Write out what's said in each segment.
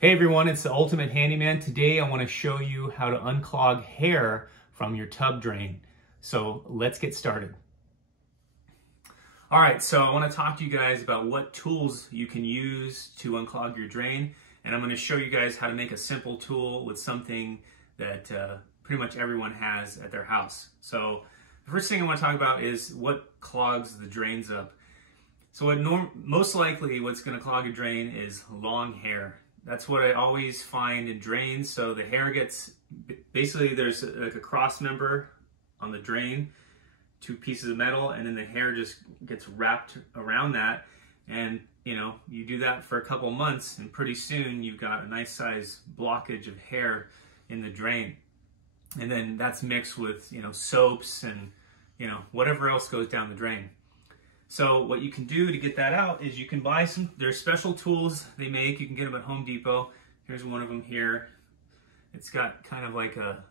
Hey everyone, it's the Ultimate Handyman. Today I want to show you how to unclog hair from your tub drain. So let's get started. All right, so I want to talk to you guys about what tools you can use to unclog your drain. And I'm going to show you guys how to make a simple tool with something that pretty much everyone has at their house. So the first thing I want to talk about is what clogs the drains up. So most likely what's going to clog a drain is long hair. That's what I always find in drains. So the hair gets, basically there's like a cross member on the drain, two pieces of metal, and then the hair just gets wrapped around that. And you do that for a couple months and pretty soon you've got a nice size blockage of hair in the drain. And then that's mixed with, soaps and, whatever else goes down the drain. So what you can do to get that out is you can buy there's special tools they make. You can get them at Home Depot. Here's one of them here. It's got kind of like a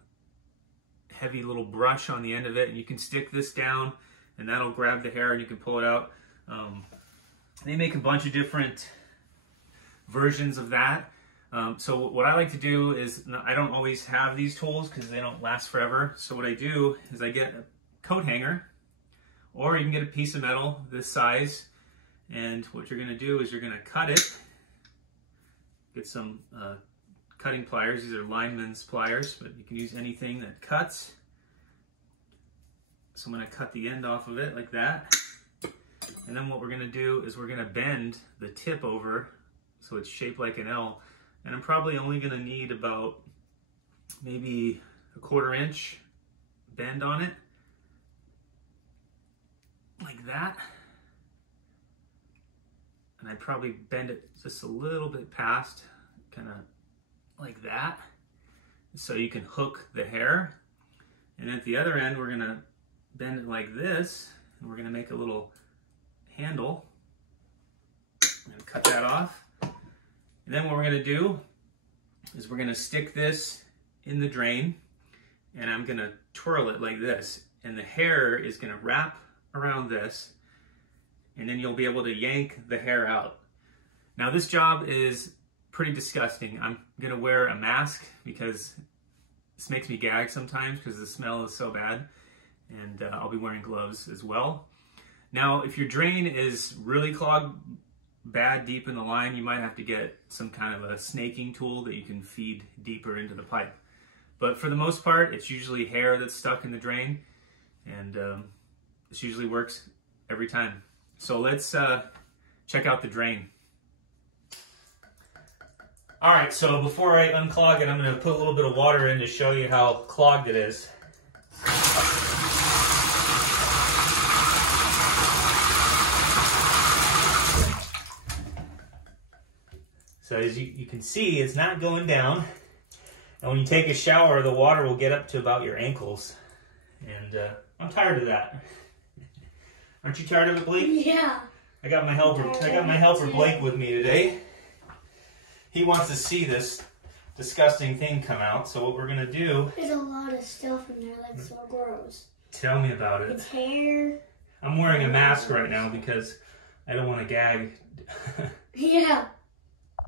heavy little brush on the end of it, and you can stick this down and that'll grab the hair and you can pull it out. They make a bunch of different versions of that. So what I like to do is, I don't always have these tools because they don't last forever. So what I do is I get a coat hanger, or you can get a piece of metal this size, and what you're going to do is you're going to cut it. Get some cutting pliers. These are lineman's pliers, but you can use anything that cuts. So I'm going to cut the end off of it like that. And then what we're going to do is we're going to bend the tip over so it's shaped like an L. And I'm probably only going to need about maybe a 1/4 inch bend on it. Like that. And I'd probably bend it just a little bit past, kind of like that, so you can hook the hair. And at the other end we're going to bend it like this, and we're going to make a little handle. I'm going to cut that off. And then what we're going to do is we're going to stick this in the drain, and I'm going to twirl it like this, and the hair is going to wrap around this, and then you'll be able to yank the hair out. Now this job is pretty disgusting. I'm gonna wear a mask because this makes me gag sometimes because the smell is so bad, and I'll be wearing gloves as well. Now if your drain is really clogged bad deep in the line, you might have to get some kind of a snaking tool that you can feed deeper into the pipe. But for the most part, it's usually hair that's stuck in the drain, and this usually works every time. So let's check out the drain. All right, so before I unclog it, I'm going to put a little bit of water in to show you how clogged it is. So as you can see, it's not going down. And when you take a shower, the water will get up to about your ankles. And I'm tired of that. Aren't you tired of it, Blake? Yeah. I got my helper Blake with me today. He wants to see this disgusting thing come out. So what we're gonna do? There's a lot of stuff in there that's so gross. Tell me about it. It's hair. I'm wearing a mask right now because I don't want to gag. Yeah.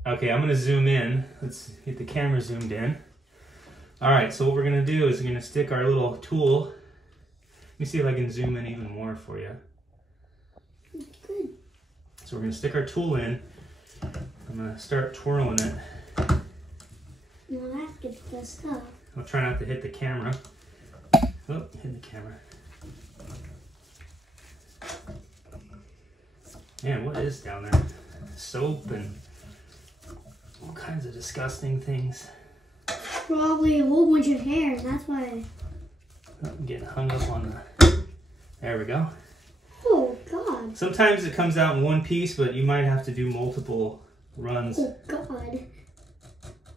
Okay, I'm gonna zoom in. Let's get the camera zoomed in. All right, so what we're gonna do is we're gonna stick our little tool. Let me see if I can zoom in even more for you. Good. So we're going to stick our tool in. I'm going to start twirling it. Well, that gets the stuff. I'll try not to hit the camera. Oh, hit the camera. Man, what is down there? Soap and all kinds of disgusting things. Probably a whole bunch of hair, and that's why. Oh, I'm getting hung up on the... There we go. Oh, God. Sometimes it comes out in one piece, but you might have to do multiple runs. Oh, God.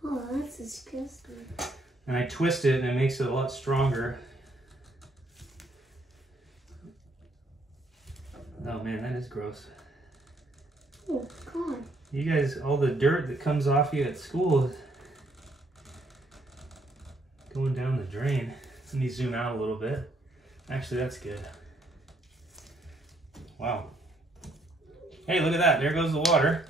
Oh, that's disgusting. And I twist it, and it makes it a lot stronger. Oh, man, that is gross. Oh, God. You guys, all the dirt that comes off you at school is going down the drain. Let me zoom out a little bit. Actually, that's good. Wow. Hey, look at that. There goes the water.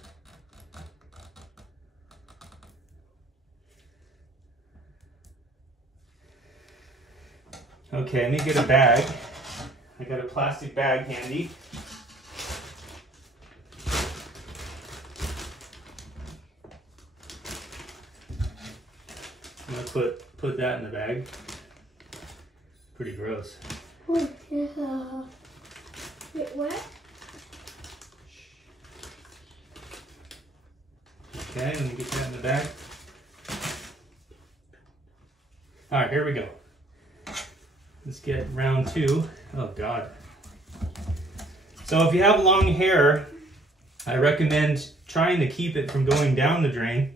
Okay, let me get a bag. I got a plastic bag handy. I'm gonna put that in the bag. Pretty gross. Oh, yeah. Wait, what? Okay, let me get that in the bag. All right, here we go. Let's get round 2. Oh God. So if you have long hair, I recommend trying to keep it from going down the drain.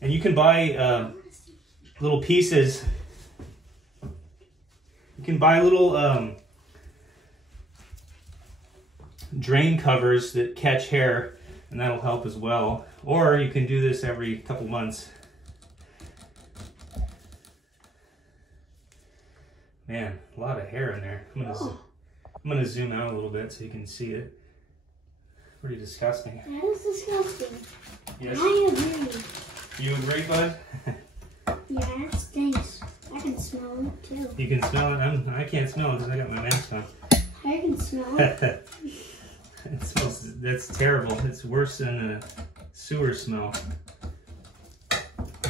And you can buy little pieces. You can buy little drain covers that catch hair, and that'll help as well. Or you can do this every couple months. Man, a lot of hair in there. I'm gonna zoom out a little bit so you can see it. Pretty disgusting. That is disgusting. Yes. I agree. You agree, bud? Yeah, it stinks. I can smell it too. You can smell it? I can't smell it because I got my mask on. I can smell it. It smells, that's terrible. It's worse than a sewer smell.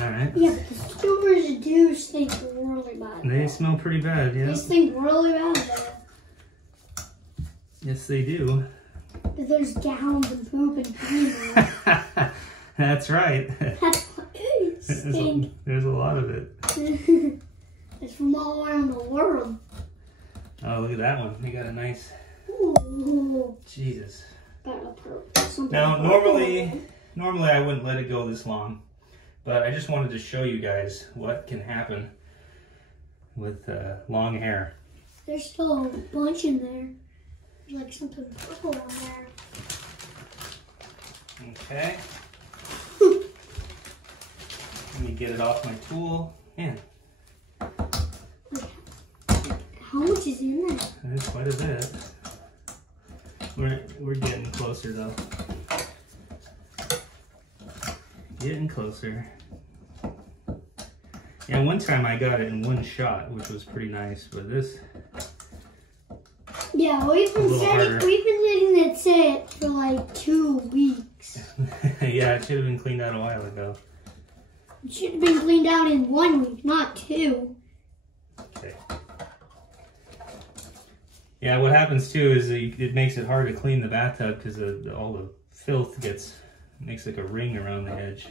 Alright. Yeah, but the sewers do stink really bad. They smell pretty bad, yeah. They stink really bad though. Yes, they do. But there's gallons of poop and pee in there. That's right. That's why it stink. There's a lot of it. It's from all around the world. Oh, look at that one. They got a nice... Ooh. Jesus. Something Now, like normally I wouldn't let it go this long. But I just wanted to show you guys what can happen with long hair. There's still a bunch in there. There's like something purple on there. Okay. Let me get it off my tool. Man, How much is in there? that's quite a bit. We're getting closer though. Getting closer. Yeah, one time I got it in one shot, which was pretty nice, but this... Yeah, we've been letting it sit for like 2 weeks. Yeah, it should have been cleaned out a while ago. It should have been cleaned out in 1 week, not 2. Okay. Yeah, what happens too is it makes it hard to clean the bathtub because all the filth makes like a ring around the edge.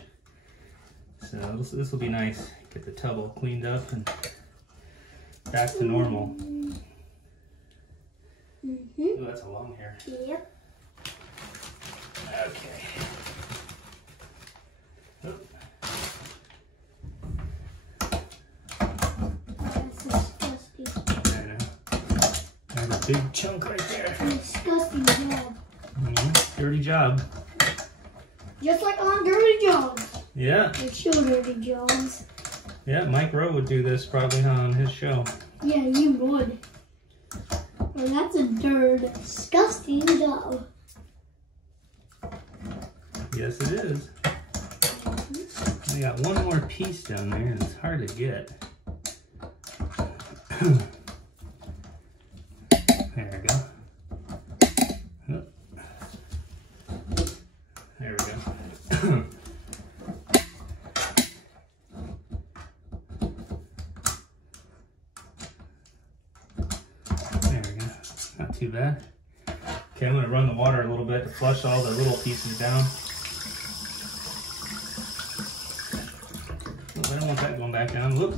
So this will be nice. Get the tub all cleaned up and back to normal. Mm-hmm. Oh, that's a long hair. Yep. Okay. Oop. That's disgusting. I know. There's a big chunk right there. Disgusting job. Dirty job. Just like on Dirty Jobs. Yeah. Like show Dirty Jobs. Yeah, Mike Rowe would do this probably on his show. Yeah, you would. Well, that's a disgusting job. Yes, it is. I got one more piece down there, and it's hard to get. There we go. Oh. There we go. There we go. Not too bad. Okay, I'm going to run the water a little bit to flush all the little pieces down. Oh, I don't want that going back down. Whoops.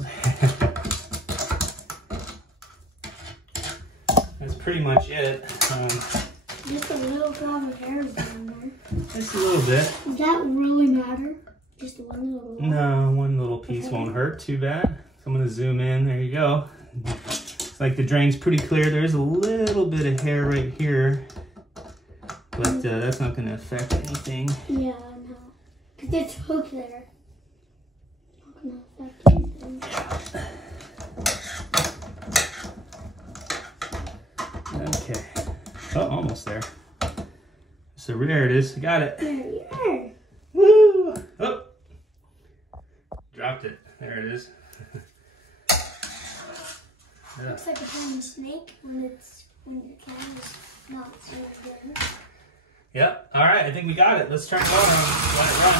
That's pretty much it. Just a little drop of hair is down there. Just a little bit. Does that really matter? Just one little one? No, one little piece won't hurt too bad. So I'm going to zoom in. There you go. It's like the drain's pretty clear. There's a little bit of hair right here. But that's not going to affect anything. Yeah, no. Because it's hooked there. Not going to affect anything. Okay. Oh, almost there. So there it is. Got it. There you are. Woo! Oh! Dropped it. There it is. Looks like a tiny snake when your camera's not so good. Yep. All right, I think we got it. Let's turn it on and let it run.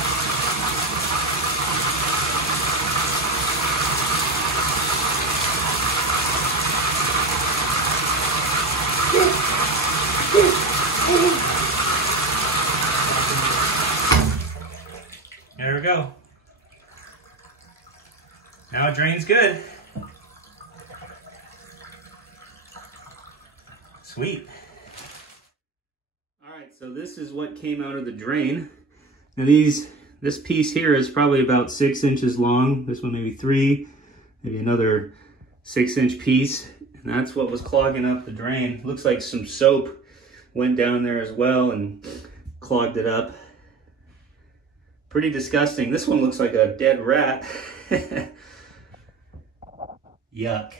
There we go. Now it drains good. Sweet. All right, so this is what came out of the drain. Now this piece here is probably about 6 inches long. This one maybe 3, maybe another 6-inch piece. And that's what was clogging up the drain. Looks like some soap went down there as well and clogged it up. Pretty disgusting. This one looks like a dead rat. Yuck.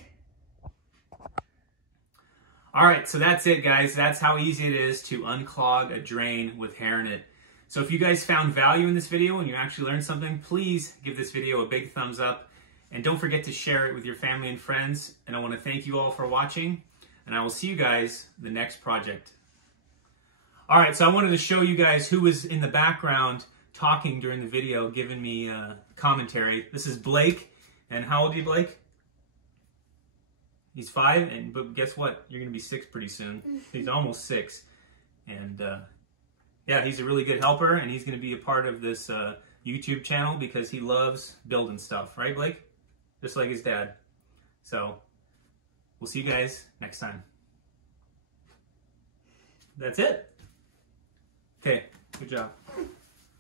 All right, so that's it, guys. That's how easy it is to unclog a drain with hair in it. So if you guys found value in this video and you actually learned something, please give this video a big thumbs up. And don't forget to share it with your family and friends. And I want to thank you all for watching. And I will see you guys in the next project. All right, so I wanted to show you guys who was in the background talking during the video, giving me commentary. This is Blake. And how old are you, Blake? He's 5, but guess what? You're going to be 6 pretty soon. He's almost 6. And yeah, he's a really good helper, and he's going to be a part of this YouTube channel because he loves building stuff. Right, Blake? Just like his dad. So, we'll see you guys next time. That's it. Okay, good job.